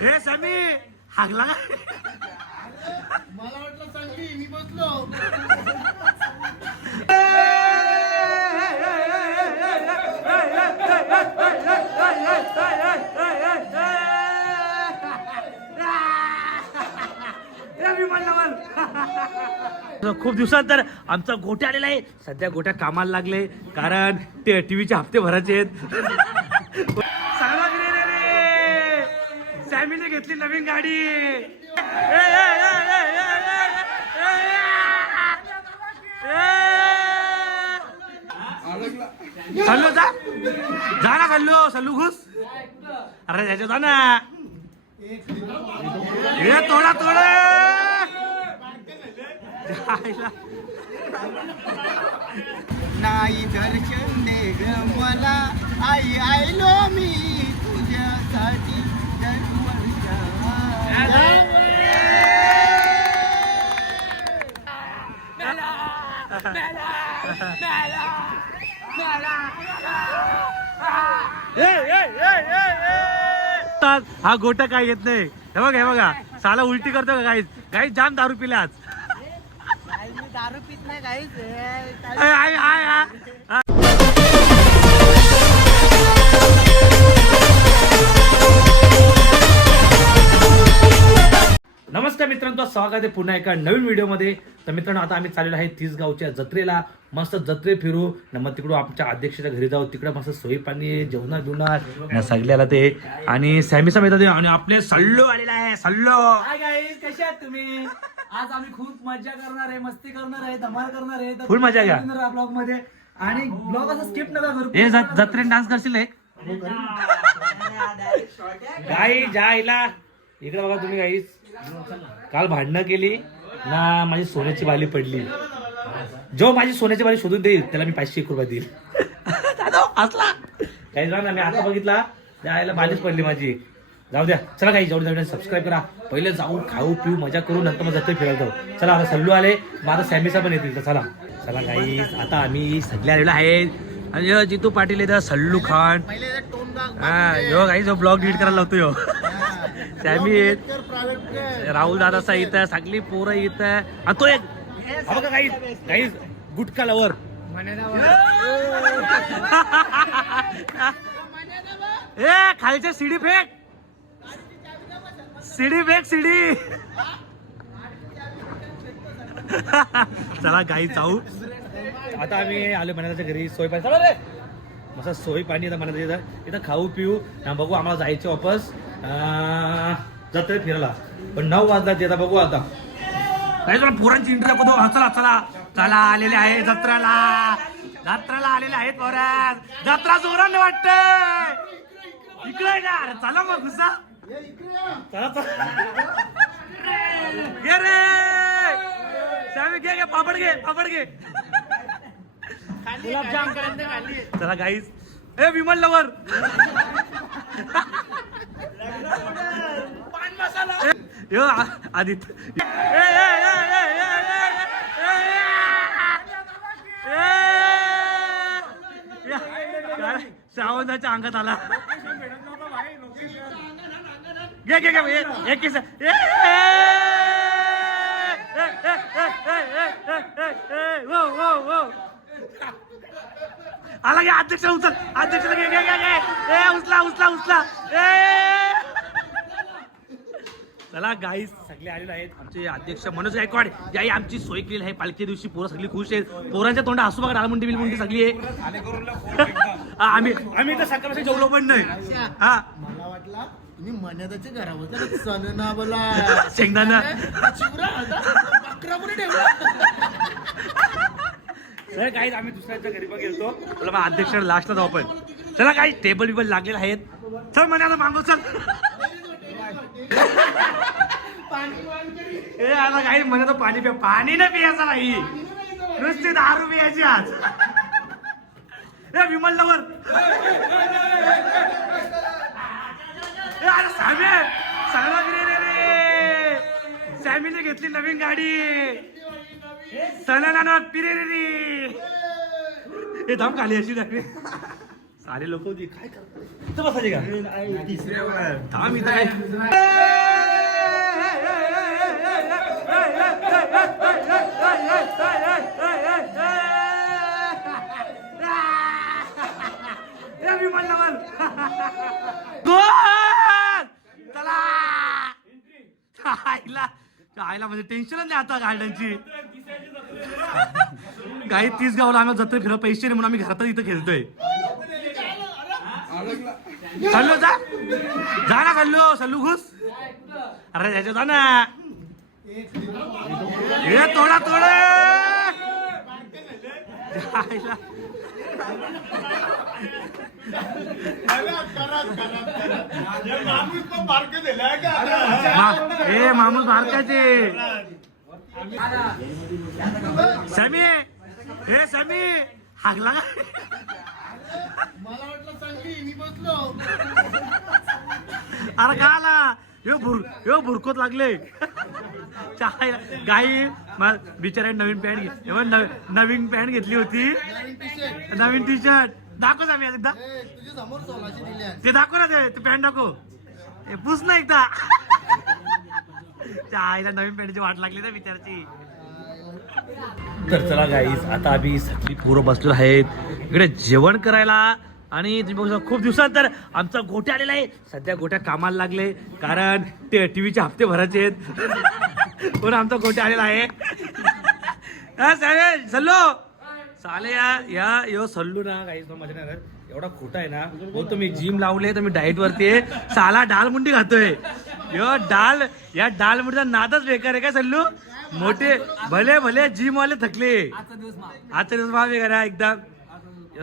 हे सॅमी हागला का? मला वाटलं चांगली मी बसलो. खूप दिवसानंतर आमचा गोट्या आलेला आहे. सध्या गोट्या कामाला लागले कारण ते टीव्हीचे हप्ते भरायचे आहेत. सॅमीने घेतली नवीन गाडी. सल्लू जा ना सल्लू. सल्लू घुस. अरे त्याच्या जा ना. हे तोडा तोडा. नाही दर्शन दे ग मला आई आयलो मी तुझ्यासाठी हा गोटा काय येत नाही. हे बघा हे बघा साला उलटी करतो का गाईच. गाईच जाम दारू पिले आज. दारू पित नाही काहीच. नमस्कार मित्रांनो, स्वागत आहे पुन्हा एका नवीन व्हिडिओमध्ये. तर मित्रांनो आता आम्ही चाललेलो आहे तिसगावच्या जत्रेला. मस्त जत्रे फिरू मग तिकडून आमच्या अध्यक्षाच्या घरी जाऊ. तिकडे मस्त सोयी पाणी जेवणार बिवणार सगळ्याला ते. आणि सॅमीचा मित्र ते आणि आपले सल्लो आलेला आहे. सल्लो हाय गाईज, कसे आहात तुम्ही? आज आम्ही खूप मजा करणार आहे, मस्ती करणार आहे, धमाल करणार आहे. फुल मजा घ्या ब्लॉग मध्ये. आणि ब्लॉग असं स्किप नका करू. हे जत्रेत डान्स करशील. गाई जायला इकडे बघा तुम्ही. गाईस काल भांडणं केली ना, माझी सोन्याची बाली पडली. जो माझी सोन्याची बाली शोधून देईल त्याला मी 501 रुपये देईल. असला काही ना मी आता बघितला त्याला बालीच पडली माझी. जाऊ द्या चला काही जेवढे जेवढे सबस्क्राईब करा. पहिले जाऊ खाऊ पिऊ मजा करू नंतर मग जत्रेत फिरायला जाऊ. चला आता सल्लू आले मग आता सॅमीचा पण येतील. तर चला चला गाईस आता आम्ही सगळे आलेलो आहेत. आणि जितू पाटील येतात, सल्लू खान. हा यो गाईस जो ब्लॉग एडिट करायला लावतो यो. सॅमी येत, राहुल दादाचा इथं, सगळी पोरं इथं. तो एक बघा गाईस गाईस गुटखा लवर. ए खालच्या CD fake. CD fake CD. चला गाई जाऊ. आता आम्ही आलो मनाच्या घरी. सोय पाणी चला रे मस्त सोय पाणी येतं मनाच्या इथं खाऊ पिऊ ना बघू. आम्हाला जायचं वापस जत्रेत फिरायला. पण 9 वाजता येतात बघू. आता काही तुला पोरांची इंटरव्ह्यू दाखवतो. चला चला चला आलेले आहे जत्रेला. जत्रेला आलेले आहेत पोरा. जत्रा जोराने वाटते इकडे का. चला मग घुसा. चला घे रे सॅमी घे. पापड घे पापड घे. गुलाबजाम करायला चला गाईस. ए विमल लवर पान मसाला यो आदित्य. श्रावणाच्या अंगात आला. घे घे घे एक किस. आला घे अध्यक्ष उचल. अध्यक्षला घे घे घे घे. उचला उचला उचला. चला गाईस सगळे आलेले आहेत. आमचे अध्यक्ष मनोज गायकवाड याही आमची सोय केली आहे. पालखी दिवशी पोरं सगळी खुश आहेत. पोरांच्या तोंडा हसू बघा. डाळमुंडी बिलमुंडी सगळी आहे. आम्ही तर सकाळपासून जेवलो पण नाही. हा मला वाटला तुम्ही मन्यादाच्या घरावर सण ना बोला शेंगदाणा सर काही आम्ही दुसऱ्याच्या घरी पण गेलतो. बोला मग अध्यक्षाला लास्टला जाऊ पण. चला काही टेबल बिबल लागलेले आहेत. चल म्हणे आता मागू चल. ए आता काही म्हणे तर पाणी पिया. पाणी नाही पियाचं नाही नुसती दारू पियाची आज. ए विमल लवर. अरे सॅमी सगळा रे. सॅमीने घेतली नवीन गाडी. सणाला पिरे रे. हे धाम खाली अशी सारे लोक होती काय करतात इथं बसायचे का तिसऱ्या थांब इथं काय आईला म्हणजे टेन्शनच नाही आता गार्डनची काही 30 गावला आम्ही जत्रे फिरत पैसे नाही म्हणून आम्ही घरातच इथं खेळतोय सल्लू जा ना सल्लू सल्लू घुस अरे त्याच्या जा ना हे तोडा तोडा ए माणूस बारकाचे समी हे समी हागला मला वाटलं चांगली मी बसलो अरे का आला यो भुरकोत लागले गाई बिचाऱ्या नवीन पॅन्ट नवीन पॅन्ट घेतली होती नवीन टी शर्ट दाखव आम्ही एकदा तुझ्या समोर 1600 दिल्या ते दाखव ना ते पॅन्ट दाखव हे पुस ना एकदा त्या आईला नवीन पॅन्टची वाट लागली ना बिचारची तर चला गाईस आता आम्ही सगळी पोरं बसलो आहेत इकडे जेवण करायला आणि तुम्ही बघू शकता खूप दिवसात तर आमचा गोट्या आलेला आहे सध्या गोट्या कामाला लागले कारण ते टीव्हीचे हप्ते भरायचे आहेत पण आमचा गोट्या आलेला आहे सल्लो चाले या यो सल्लू ना काहीच मजा नाही करत एवढा खोटा आहे ना बोलतो मी जिम लावले तर मी डाएट वरती आहे साला डाल मुंडी खातोय या डाल मुंडीचा नादच बेकार आहे काय सल्लू मोठे भले भले जिम वाले थकले आजचा दिवस माफ करा एकदम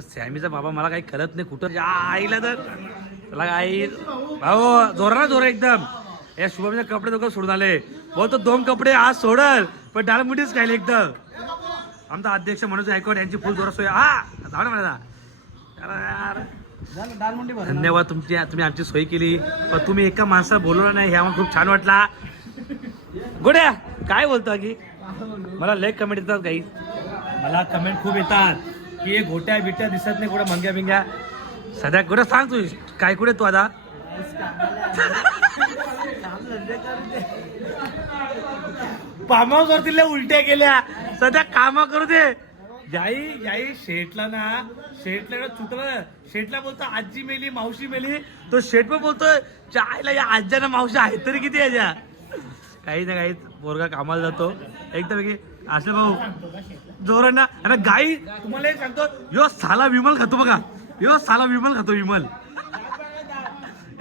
सॅमीचा बाबा मला काही करत नाही कुठं आईला तर त्याला आई भाऊ जोरा जोर एकदम या शुभमचे कपडे दोघं सोडून आले बोलतो 2 कपडे आज सोडल पण डाल मुंडीच खायले एकदम आमचा अध्यक्ष मनोज गायकवाड यांची फुल जोरात सोय हा जाऊ ना मला धन्यवाद तुम्ही आमची सोय केली पण तुम्ही एका माणसाला बोलवलं नाही हे आम्हाला खूप छान वाटला गोड्या काय बोलतो की मला लय कमेंट येतात काही मला कमेंट खूप येतात की गोट्या बिट्या दिसत नाही कुठे मंग्या बिंग्या सध्या गोट्या सांग तू काय कुठे तू आता फार्म हाऊस वरती उलट्या केल्या सध्या काम करू दे याई शेटला चुकलं शेटला बोलतो आजी मेली मावशी मेली तो शेट पण बोलतोय चायला या आज्याना मावशी आहेत तरी किती याच्या काही ना काही पोरगा कामाला जातो एकदम असले भाऊ जोर ना अरे गाई तुम्हाला एक सांगतो यो साला विमल खातो बघा यो साला विमल खातो विमल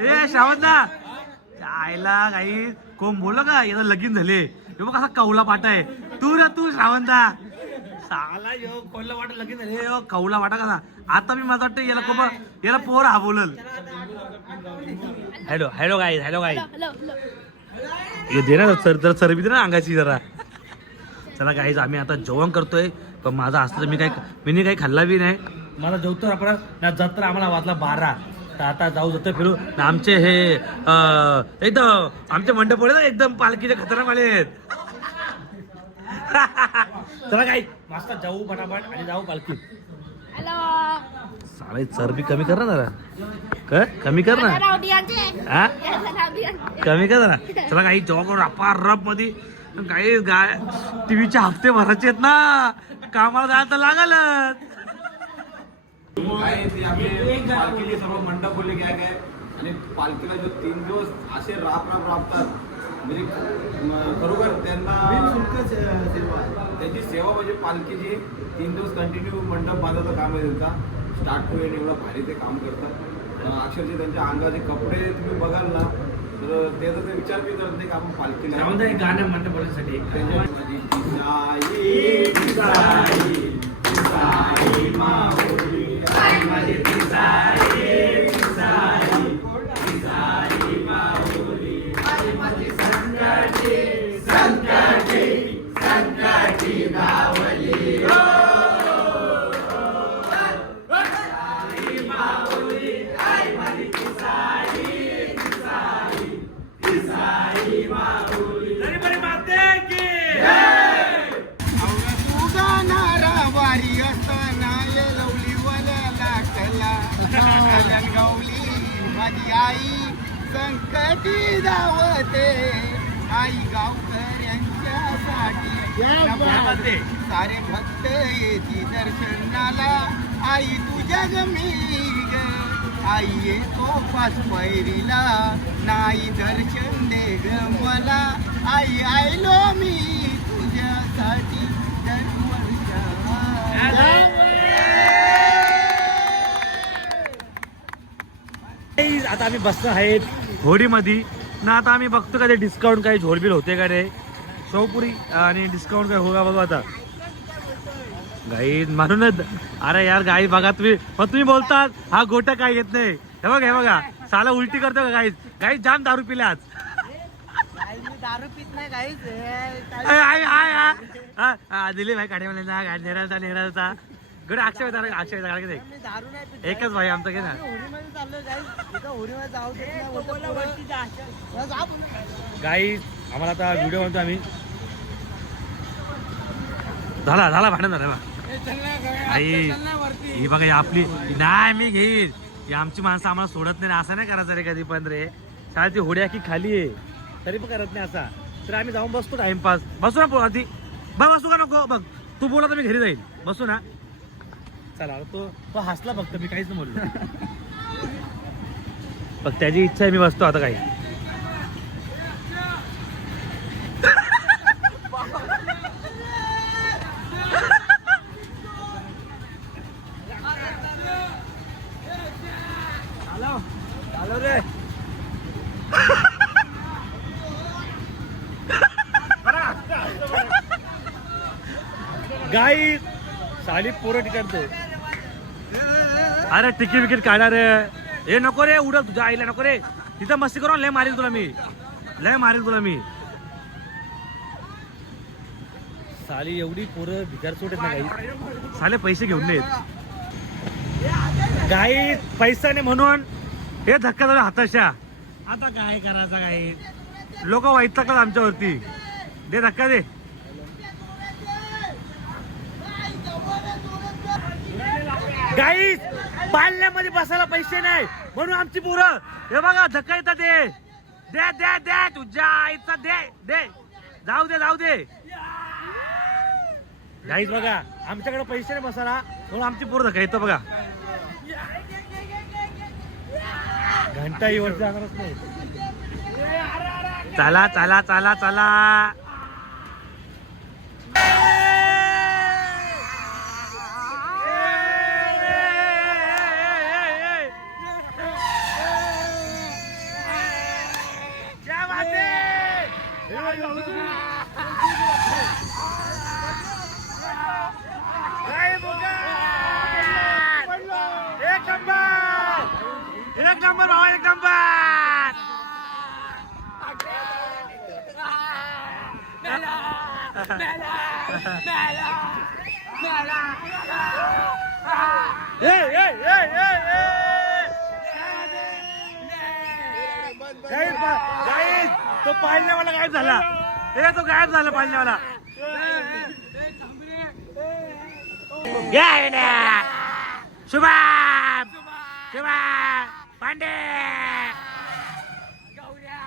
ए श्रावण ना आईला काही कोण बोललो का याला लगीन झाले हे बघ असा कौला पाटा आहे तू श्रावणदा साला यो कोणला वाटा लगीन झाले यो कौला वाटा कसा आता मी माझं वाटतं याला पोर हा बोलल हॅलो गाई दे ना जरा चरबी दे ना अंगाची जरा चला गाईज आम्ही आता जेवण करतोय पण माझा असतं मी काही खाल्ला बी नाही मला जेवतो आपण ना जत्रा आम्हाला वाजला 12 तर आता जाऊ जातो फिरू ना आमचे हे एकदम आमचे मंडप ना एकदम पालखीचे खतरनाक आले आहेत चला काही मस्त जाऊ पटापट आणि जाऊ पालखीत साला चरबी कमी कर ना जरा कमी कर ना हा कमी कर ना चला काही जेव्हा करून अपार रब मध्ये काही टीव्हीचे हप्ते भरायचे आहेत ना कामाला जायला तर लागलच पालखीचे सर्व मंडप बोलले काय काय आणि पालखीला जो 3 दिवस असे राबतात म्हणजे खरोखर त्यांना त्यांची सेवा म्हणजे पालखीची 3 दिवस कंटिन्यू मंडप बांधायचं काम आहे त्यांचा स्टार्ट टू एंड एवढा भारी ते काम करतात अक्षरशः त्यांच्या अंगाचे कपडे तुम्ही बघाल ना तर त्याचा ते विचार बी करत नाही का आपण पालखीला एक गाणं मंडप बोलण्यासाठी उगाणारा वारी असताना लवली वाल्याला कला कधी धावते आई गावकऱ्यांच्यासाठी सारे भक्त येती दर्शनाला आई तुझ्या गमी ग आई येतो पाच पैरीला नाही दर्शन दे ग मला आई आयलो मी तुझ्यासाठी आता आम्ही बसलो आहेत होडीमध्ये ना. आता आम्ही बघतो का ते डिस्काउंट काही झोलबिल होते का रे शेवपुरी आणि डिस्काउंट काय होगा बघू आता. गाई म्हणूनच अरे यार गाई बघा तुम्ही बोलतात हा गोटा काय येत नाही. हे बघा साला उलटी करतो का गाई जाम दारू पिले आज. दारू पित नाही काहीच दिली भाई काढे मला ना नेराचा गड अक्षय दारू नाही एकच भाई आमचं घे ना. गाई आम्हाला आता व्हिडिओ म्हणतो आम्ही. झाला भांडण झाला आई ही बघा आपली नाही मी घेईन. ही आमची माणसं आम्हाला सोडत नाही असं नाही करायचं रे कधी पण रे. शाळेची होडी आखी खाली आहे तरी पण करत नाही असा. तर आम्ही जाऊन बसतो टाइमपास. बसू ना आधी बघ बसू का नको बघ तू बोला तर मी घरी जाईल. बसू ना चला. तो हसला फक्त मी काहीच नाही बोललो. बघ त्याची इच्छा आहे मी बसतो आता काही. आलो रे. गाई साली पोरं टिकतो. अरे तिकीट विकीट काढणार हे नको रे उडत तुझ्या आईला नको रे. तिथं मस्ती करून लय मारील तुला मी. साली एवढी पोरं भिकार सोडत नाही गाई. साले पैसे घेऊन येत गाई पैसा नाही म्हणून हे धक्का झाला हाताशा. आता काय करायचा गाई लोक वैतागतात आमच्यावरती. दे धक्का दे. गाईस पाळण्यामध्ये बसायला पैसे नाही म्हणून आमची पोरं हे बघा धक्का येतात. दे तुझ्या आईचा दे जाऊ दे. गाईस बघा आमच्याकडे पैसे नाही बसायला म्हणून आमची पोरं धक्का येतं बघा. घंटा ही वरती जाणारच नाही. चला एक नंबर भावा एक नंबर. तो पाळण्यावाला गायब झाला. तो गायब झाला पाळण्यावाला. शुभम पांडे गौऱ्या